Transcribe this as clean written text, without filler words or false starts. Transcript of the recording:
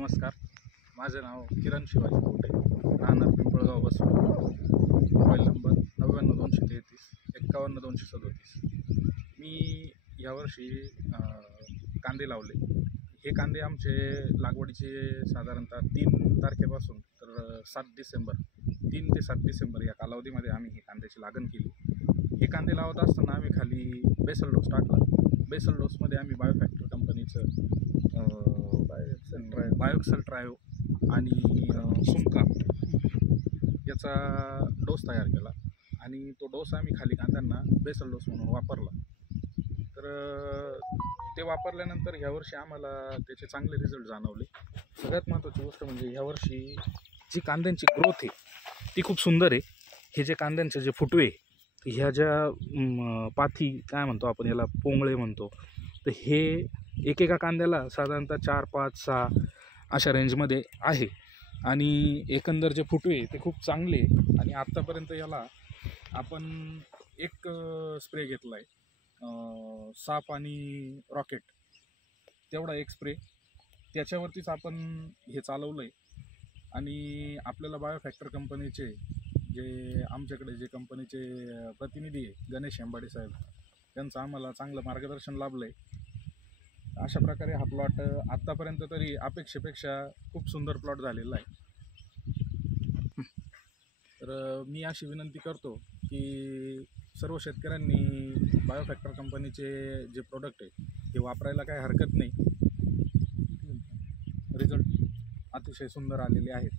नमस्कार, माझे नाव किरण शिवाजी कोटे, राहणार पिंपळगाव बसवड, मोबाईल नंबर 99-233-51237. मी यावर्षी कांदे लावले. हे कांदे आमचे लागवडीचे साधारणतः 3 तारखेपासून तर 3 ते 7 डिसेंबर या कालावधीमध्ये आम्ही ही कांद्याची लागण केली. हे कांदे लावत असताना आम्ही खाली बेसल डोस टाकला. बेसल डोसमध्ये आम्ही बायोफॅक्टर कंपनीचं बायोक्सल ट्रायो आणि सुमका याचा डोस तयार केला आणि तो डोस आम्ही खाली कांद्यांना बेसल डोस म्हणून वापरला. तर ते वापरल्यानंतर ह्यावर्षी आम्हाला त्याचे चांगले रिझल्ट जाणवले. सगळ्यात महत्त्वाची गोष्ट म्हणजे ह्यावर्षी जी कांद्यांची ग्रोथ आहे ती खूप सुंदर आहे. हे जे कांद्यांचे जे फुटवे, ह्या ज्या पाथी काय म्हणतो आपण, याला पोंगळे म्हणतो, तर हे एकेका कांद्याला साधारणतः 4, 5, 6 अशा रेंजमध्ये आहे आणि एकंदर जे फुटवे ते खूप चांगले. आणि आत्तापर्यंत याला आपण एक स्प्रे घेतला आहे, साप आणि रॉकेट, तेवढा एक स्प्रे, त्याच्यावरतीच आपण हे चालवलं आहे. आणि आपल्याला बायोफॅक्टर कंपनीचे जे आमच्याकडे जे कंपनीचे प्रतिनिधी आहे गणेश हेंबाडे साहेब, त्यांचं आम्हाला चांगलं मार्गदर्शन लाभलं आहे. अशा प्रकारे हा प्लॉट आत्तापर्यंत तरी अपेक्षेपेक्षा खूप सुंदर प्लॉट झालेला आहे. तर मी अशी विनंती करतो की सर्व शेतकऱ्यांनी बायोफॅक्टर कंपनीचे जे प्रोडक्ट आहे ते वापरायला काही हरकत नाही. रिझल्ट अतिशय सुंदर आलेले आहेत.